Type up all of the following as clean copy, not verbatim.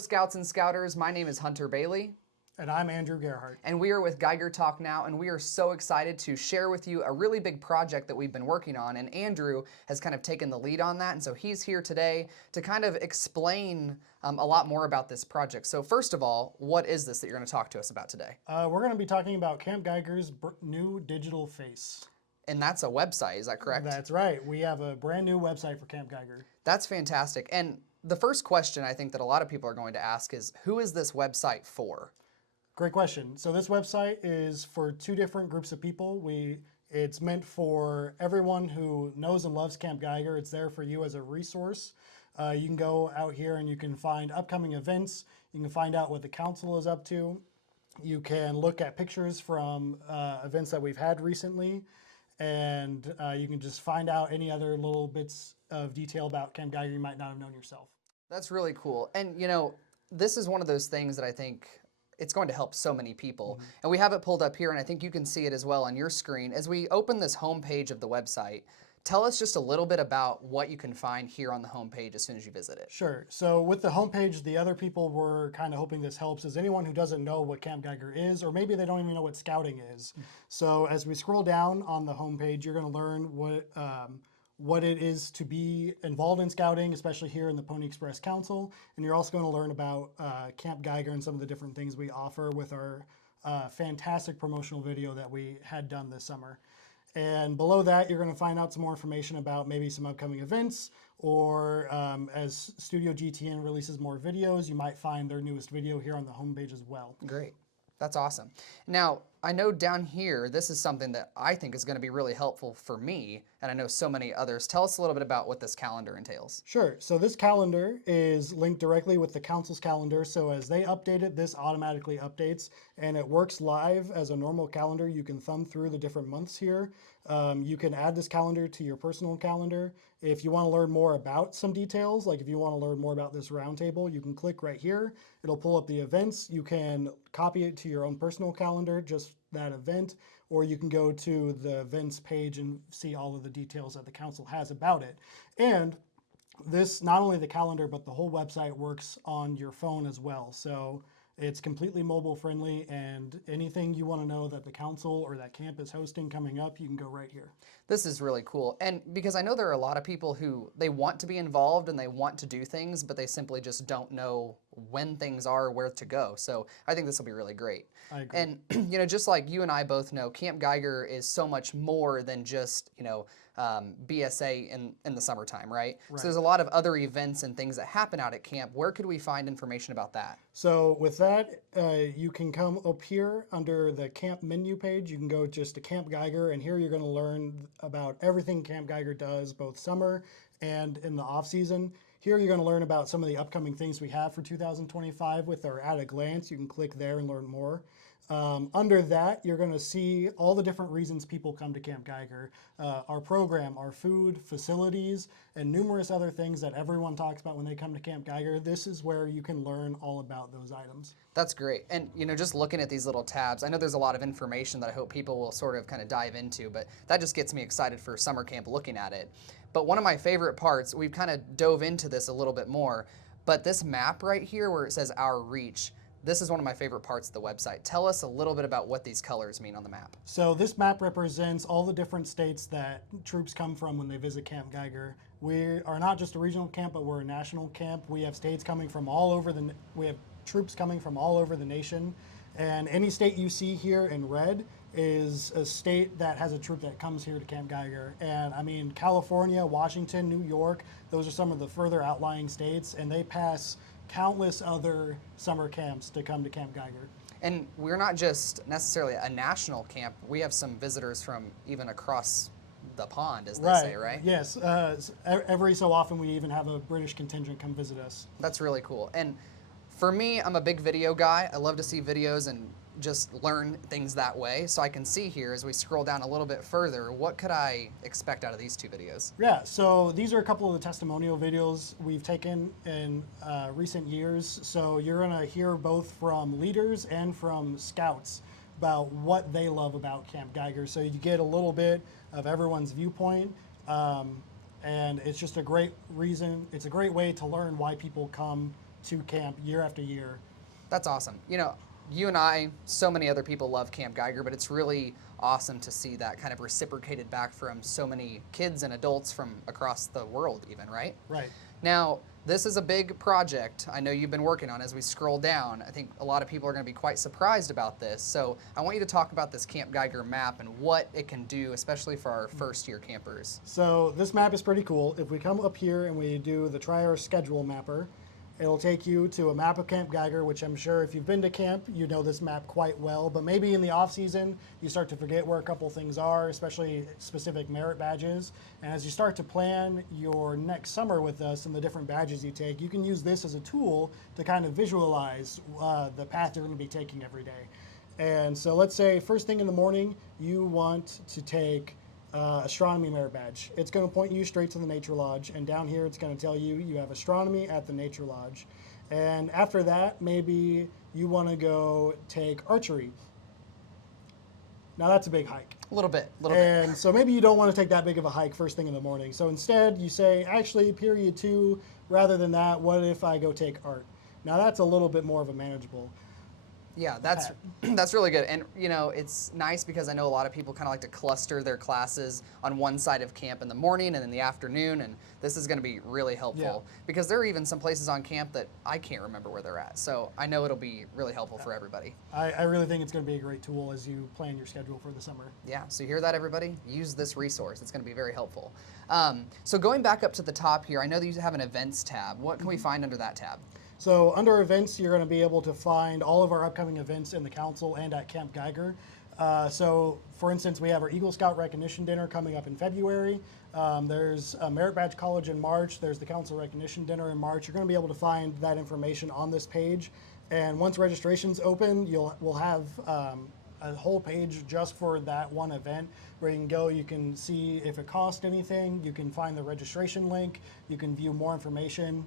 Scouts and Scouters. My name is Hunter Bailey. And I'm Andrew Gerhardt. And we are with Geiger Talk Now, and we are so excited to share with you a really big project that we've been working on, and Andrew has kind of taken the lead on that, and so he's here today to kind of explain a lot more about this project. So first of all, what is this that you're going to talk to us about today? We're going to be talking about Camp Geiger's new digital face. And that's a website, is that correct? That's right. We have a brand new website for Camp Geiger. That's fantastic. And the first question I think that a lot of people are going to ask is, who is this website for? Great question. So this website is for two different groups of people. It's meant for everyone who knows and loves Camp Geiger. It's there for you as a resource. You can go out here and you can find upcoming events. You can find out what the council is up to. You can look at pictures from events that we've had recently. And you can just find out any other little bits of detail about Camp Geiger you might not have known yourself. That's really cool. And you know, this is one of those things that I think it's going to help so many people. Mm-hmm. And we have it pulled up here, and I think you can see it as well on your screen. As we open this homepage of the website, tell us just a little bit about what you can find here on the homepage as soon as you visit it. Sure. So with the homepage, the other people were kind of hoping this helps is anyone who doesn't know what Camp Geiger is, or maybe they don't even know what scouting is. Mm-hmm. So as we scroll down on the homepage, you're going to learn what it is to be involved in scouting, especially here in the Pony Express Council. And you're also going to learn about Camp Geiger and some of the different things we offer with our fantastic promotional video that we had done this summer. And below that, you're going to find out some more information about maybe some upcoming events, or as StudioGTN releases more videos, you might find their newest video here on the homepage as well. Great. That's awesome. Now, I know down here, this is something that I think is going to be really helpful for me, and I know so many others. Tell us a little bit about what this calendar entails. Sure. So this calendar is linked directly with the council's calendar. So as they update it, this automatically updates, and it works live as a normal calendar. You can thumb through the different months here. You can add this calendar to your personal calendar. If you want to learn more about some details, like if you want to learn more about this roundtable, you can click right here. It'll pull up the events. You can copy it to your own personal calendar, just that event, or you can go to the events page and see all of the details that the council has about it. And this, not only the calendar, but the whole website works on your phone as well. So it's completely mobile friendly, and anything you want to know that the council or that camp is hosting coming up, you can go right here. This is really cool. And because I know there are a lot of people who they want to be involved and they want to do things, but they simply just don't know when things are or where to go. So I think this will be really great. I agree. And you know, just like you and I both know, Camp Geiger is so much more than just, you know, BSA in the summertime, right? So there's a lot of other events and things that happen out at camp. Where could we find information about that? So with that, you can come up here under the camp menu page. You can go just to Camp Geiger, and here you're going to learn about everything Camp Geiger does, both summer and in the off season. Here you're going to learn about some of the upcoming things we have for 2025 with our at a glance. You can click there and learn more. Under that, you're going to see all the different reasons people come to Camp Geiger, our program, our food, facilities, and numerous other things that everyone talks about when they come to Camp Geiger. This is where you can learn all about those items. That's great. And you know, just looking at these little tabs, I know there's a lot of information that I hope people will sort of kind of dive into, but that just gets me excited for summer camp looking at it. But one of my favorite parts, we've kind of dove into this a little bit more, but this map right here where it says Our Reach, this is one of my favorite parts of the website. Tell us a little bit about what these colors mean on the map. So this map represents all the different states that troops come from when they visit Camp Geiger. We are not just a regional camp, but we're a national camp. We have states coming from all over we have troops coming from all over the nation. And any state you see here in red is a state that has a troop that comes here to Camp Geiger. And I mean, California, Washington, New York, those are some of the further outlying states, and they pass countless other summer camps to come to Camp Geiger. And we're not just necessarily a national camp. We have some visitors from even across the pond, as they say, right? Yes. Every so often we even have a British contingent come visit us. That's really cool. And for me, I'm a big video guy. I love to see videos and just learn things that way. So I can see here as we scroll down a little bit further, what could I expect out of these two videos? Yeah, so these are a couple of the testimonial videos we've taken in recent years. So you're going to hear both from leaders and from scouts about what they love about Camp Geiger. So you get a little bit of everyone's viewpoint. And it's just a great reason. It's a great way to learn why people come to camp year after year. That's awesome. You know, you and I, so many other people love Camp Geiger, but it's really awesome to see that kind of reciprocated back from so many kids and adults from across the world even, right? Right. Now, this is a big project I know you've been working on. As we scroll down, I think a lot of people are going to be quite surprised about this. So I want you to talk about this Camp Geiger map and what it can do, especially for our first year campers. So this map is pretty cool. If we come up here and we do the try our schedule mapper, it'll take you to a map of Camp Geiger, which I'm sure if you've been to camp, you know this map quite well. But maybe in the off season, you start to forget where a couple things are, especially specific merit badges. And as you start to plan your next summer with us and the different badges you take, you can use this as a tool to kind of visualize the path you're going to be taking every day. And so let's say first thing in the morning, you want to take astronomy merit badge. It's going to point you straight to the Nature Lodge, and down here it's going to tell you you have astronomy at the Nature Lodge. And after that, maybe you want to go take archery. Now that's a big hike. A little bit. And so maybe you don't want to take that big of a hike first thing in the morning. So instead you say, actually, period 2, rather than that, what if I go take art? Now that's a little bit more of a manageable. Yeah, that's really good. And you know, it's nice because I know a lot of people kind of like to cluster their classes on one side of camp in the morning and in the afternoon, and this is going to be really helpful because there are even some places on camp that I can't remember where they're at. So I know it'll be really helpful for everybody. I really think it's going to be a great tool as you plan your schedule for the summer. Yeah, so you hear that, everybody? Use this resource. It's going to be very helpful. So going back up to the top here, I know that you have an events tab. What can we find under that tab? So under events, you're going to be able to find all of our upcoming events in the council and at Camp Geiger. So for instance, we have our Eagle Scout Recognition Dinner coming up in February. There's a Merit Badge College in March. There's the Council Recognition Dinner in March. You're going to be able to find that information on this page. And once registration's open, we'll have a whole page just for that one event where you can go, you can see if it cost anything, you can find the registration link, you can view more information.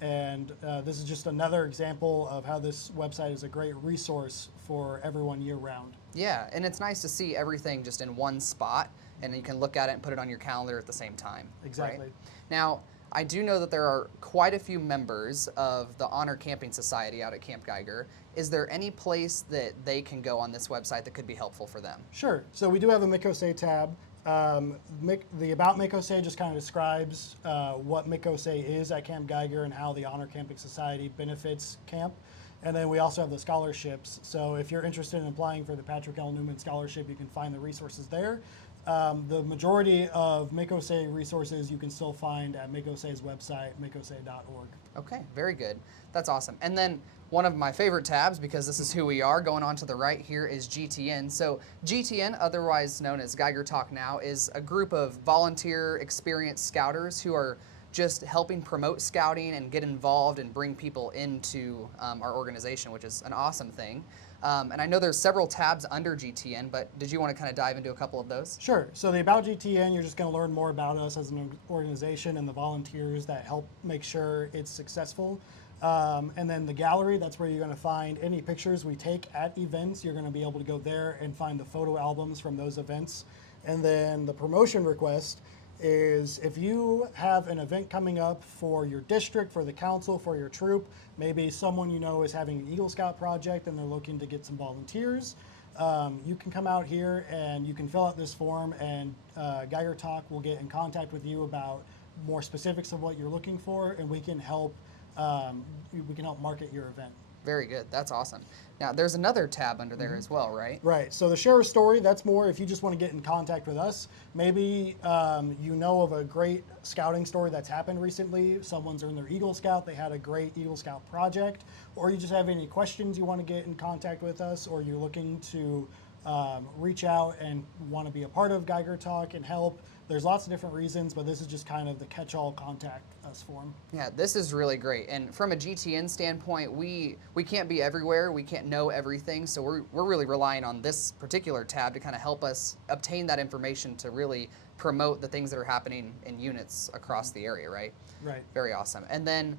And this is just another example of how this website is a great resource for everyone year round. Yeah, and it's nice to see everything just in one spot, and you can look at it and put it on your calendar at the same time. Exactly. Right? Now, I do know that there are quite a few members of the Honor Camping Society out at Camp Geiger. Is there any place that they can go on this website that could be helpful for them? Sure. So we do have a Mikose tab. The About Mikose just kind of describes what Mikose is at Camp Geiger and how the Honor Camping Society benefits camp. And then we also have the scholarships. So if you're interested in applying for the Patrick L. Newman Scholarship, you can find the resources there. The majority of Mikose resources you can still find at Mikose's website, mikose.org. Okay, very good. That's awesome. And then one of my favorite tabs, because this is who we are, going on to the right here is GTN. So GTN, otherwise known as Geiger Talk Now, is a group of volunteer experienced scouters who are just helping promote scouting and get involved and bring people into our organization, which is an awesome thing. And I know there's several tabs under GTN, but did you want to kind of dive into a couple of those? Sure. So the About GTN, you're just going to learn more about us as an organization and the volunteers that help make sure it's successful. And then the gallery, that's where you're going to find any pictures we take at events. You're going to be able to go there and find the photo albums from those events. And then the promotion request is if you have an event coming up for your district, for the council, for your troop, maybe someone you know is having an Eagle Scout project and they're looking to get some volunteers, you can come out here and you can fill out this form, and Geiger Talk will get in contact with you about more specifics of what you're looking for, and we can help market your event. Very good. That's awesome. Now, there's another tab under there as well, right? Right. So the share a story, that's more if you just want to get in contact with us. Maybe you know of a great scouting story that's happened recently. Someone's in their Eagle Scout. They had a great Eagle Scout project. Or you just have any questions you want to get in contact with us, or you're looking to reach out and want to be a part of Geiger Talk and help. There's lots of different reasons, but this is just kind of the catch-all contact us form. Yeah, this is really great. And from a GTN standpoint, we can't be everywhere. We can't know everything. So we're really relying on this particular tab to kind of help us obtain that information to really promote the things that are happening in units across the area, right? Right. Very awesome. And then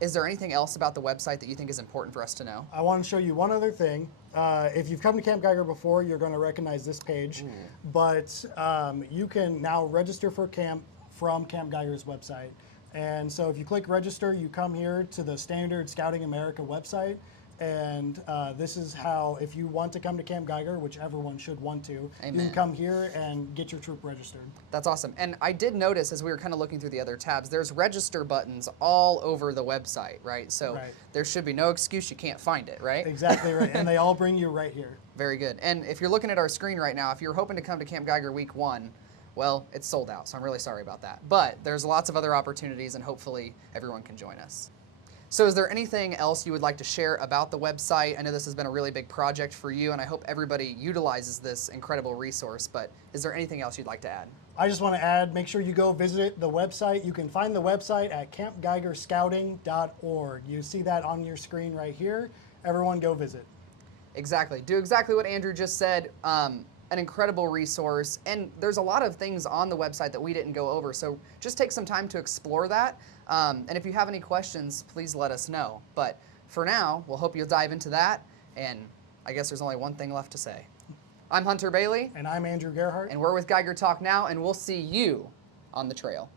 is there anything else about the website that you think is important for us to know? I want to show you one other thing. If you've come to Camp Geiger before, you're going to recognize this page. But you can now register for camp from Camp Geiger's website. And so if you click register, you come here to the standard Scouting America website. And this is how, if you want to come to Camp Geiger, which everyone should want to, you Amen. can come here and get your troop registered. That's awesome. And I did notice as we were kind of looking through the other tabs, there's register buttons all over the website, right? So Right. there should be no excuse you can't find it, right? Exactly right. And they all bring you right here. Very good. And if you're looking at our screen right now, if you're hoping to come to Camp Geiger week 1, well, it's sold out, so I'm really sorry about that. But there's lots of other opportunities, and hopefully everyone can join us. So is there anything else you would like to share about the website? I know this has been a really big project for you, and I hope everybody utilizes this incredible resource, but is there anything else you'd like to add? I just want to add, make sure you go visit the website. You can find the website at campgeigerscouting.org. You see that on your screen right here. Everyone go visit. Exactly. Do exactly what Andrew just said. An incredible resource, and there's a lot of things on the website that we didn't go over, so just take some time to explore that. And if you have any questions, please let us know. But for now, we'll hope you'll dive into that, and I guess there's only one thing left to say. I'm Hunter Bailey. And I'm Andrew Gerhardt. And we're with Geiger Talk Now, and we'll see you on the trail.